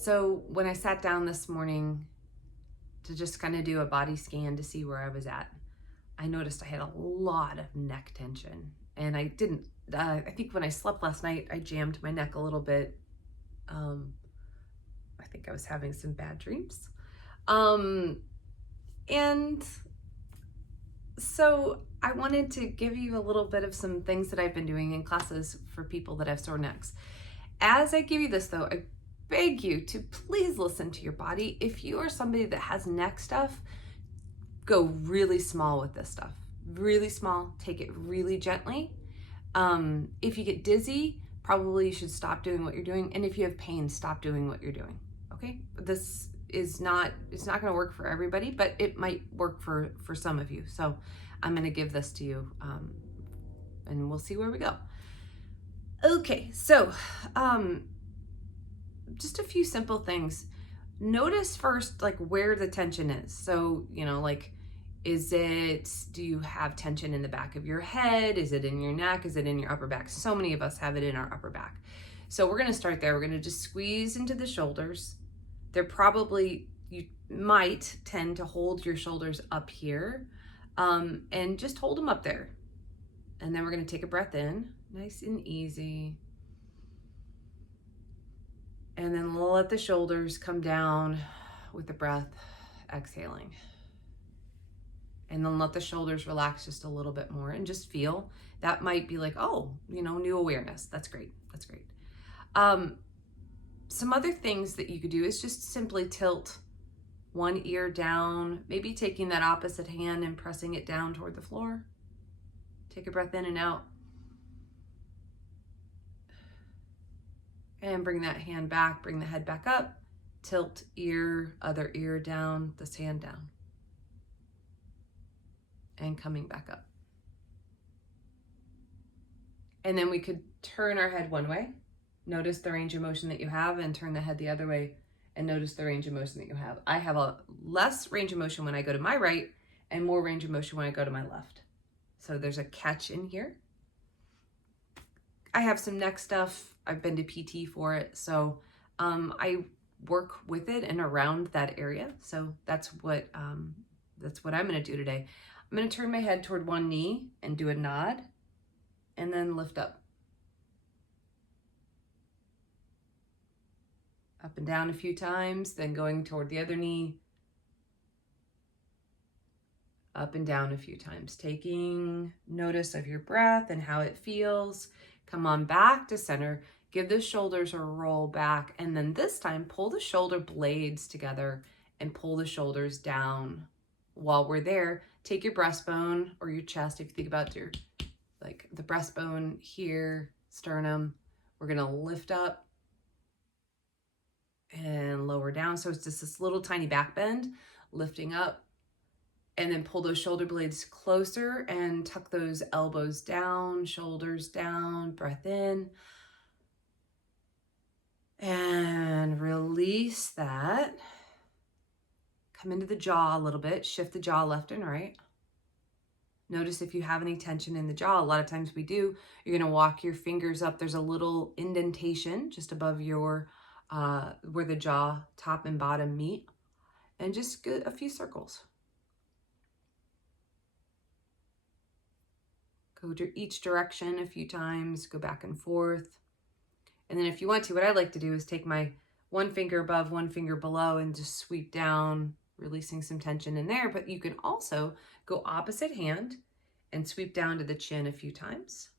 So when I sat down this morning to just kind of do a body scan to see where I was at, I noticed I had a lot of neck tension. And I didn't, I think when I slept last night, I jammed my neck a little bit. Um, I think I was having some bad dreams. Um, and so I wanted to give you a little bit of some things that I've been doing in classes for people that have sore necks. As I give you this though, I beg you to please listen to your body. If you are somebody that has neck stuff, go really small with this stuff. Really small, take it really gently. If you get dizzy, probably you should stop doing what you're doing. And if you have pain, stop doing what you're doing. Okay? This is not, it's not going to work for everybody, but it might work for some of you. So I'm going to give this to you, and we'll see where we go. Okay, so just a few simple things. Notice first, like, where the tension is. So, like, do you have tension in the back of your head? Is it in your neck? Is it in your upper back? So many of us have it in our upper back. So we're going to start there. We're going to just squeeze into the shoulders. You might tend to hold your shoulders up here, and just hold them up there. And then we're going to take a breath in, nice and easy. And then let the shoulders come down with the breath, exhaling. And then let the shoulders relax just a little bit more and just feel. That might be like, oh, new awareness. That's great. That's great. Some other things that you could do is just simply tilt one ear down, maybe taking that opposite hand and pressing it down toward the floor. Take a breath in and out. And bring that hand back, bring the head back up, tilt ear, other ear down, this hand down. And coming back up. And then we could turn our head one way. Notice the range of motion that you have, and turn the head the other way and notice the range of motion that you have. I have a less range of motion when I go to my right and more range of motion when I go to my left. So there's a catch in here. I have some neck stuff. I've been to PT for it. So I work with it and around that area. So that's what I'm going to do today. I'm going to turn my head toward one knee and do a nod and then lift up. Up and down a few times, then going toward the other knee. Up and down a few times, taking notice of your breath and how it feels. Come on back to center. Give the shoulders a roll back. And then this time, pull the shoulder blades together and pull the shoulders down. While we're there, take your breastbone or your chest. If you think about the breastbone here, sternum, we're going to lift up and lower down. So it's just this little tiny back bend, lifting up, and then pull those shoulder blades closer and tuck those elbows down, shoulders down, breath in. And release that. Come into the jaw a little bit, shift the jaw left and right. Notice if you have any tension in the jaw. A lot of times we do. You're going to walk your fingers up. There's a little indentation just above your where the jaw top and bottom meet, and just go a few circles. Go to each direction a few times, go back and forth. And then if you want to, what I like to do is take my one finger above, one finger below, and just sweep down, releasing some tension in there. But you can also go opposite hand and sweep down to the chin a few times.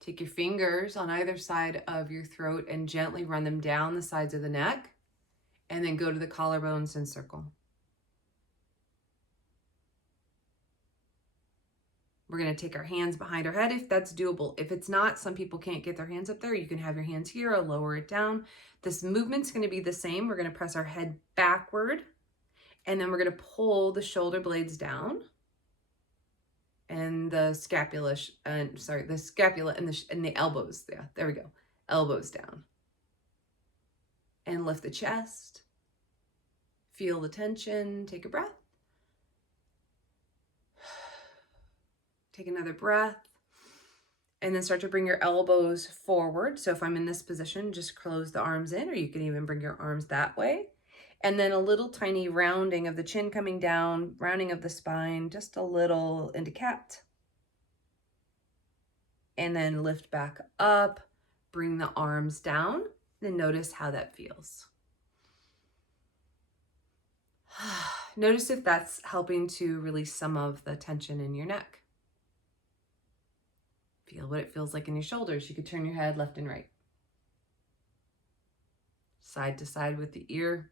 Take your fingers on either side of your throat and gently run them down the sides of the neck, and then go to the collarbones and circle. We're going to take our hands behind our head if that's doable. If it's not, some people can't get their hands up there. You can have your hands here or lower it down. This movement's going to be the same. We're going to press our head backward, and then we're going to pull the shoulder blades down. And the scapula and the elbows. Yeah, there we go. Elbows down. And lift the chest. Feel the tension. Take a breath. Take another breath. And then start to bring your elbows forward. So if I'm in this position, just close the arms in, or you can even bring your arms that way. And then a little tiny rounding of the chin coming down, rounding of the spine, just a little into cat. And then lift back up, bring the arms down, and notice how that feels. Notice if that's helping to release some of the tension in your neck. Feel what it feels like in your shoulders. You could turn your head left and right. Side to side with the ear.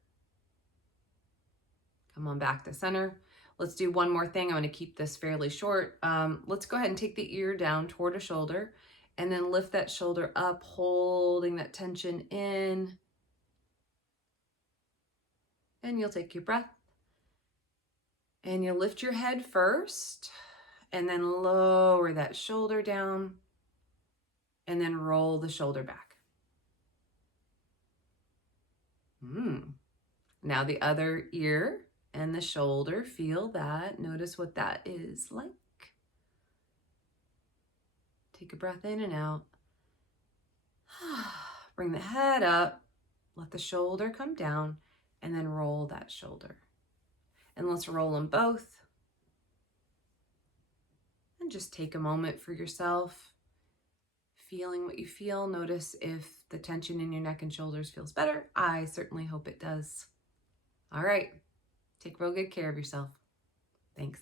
Come on back to center. Let's do one more thing. I'm going to keep this fairly short. Let's go ahead and take the ear down toward a shoulder and then lift that shoulder up, holding that tension in. And you'll take your breath. And you'll lift your head first and then lower that shoulder down and then roll the shoulder back. Now the other ear and the shoulder, feel that. Notice what that is like. Take a breath in and out. Bring the head up, let the shoulder come down, and then roll that shoulder. And let's roll them both. And just take a moment for yourself, feeling what you feel. Notice if the tension in your neck and shoulders feels better. I certainly hope it does. All right, take real good care of yourself. Thanks.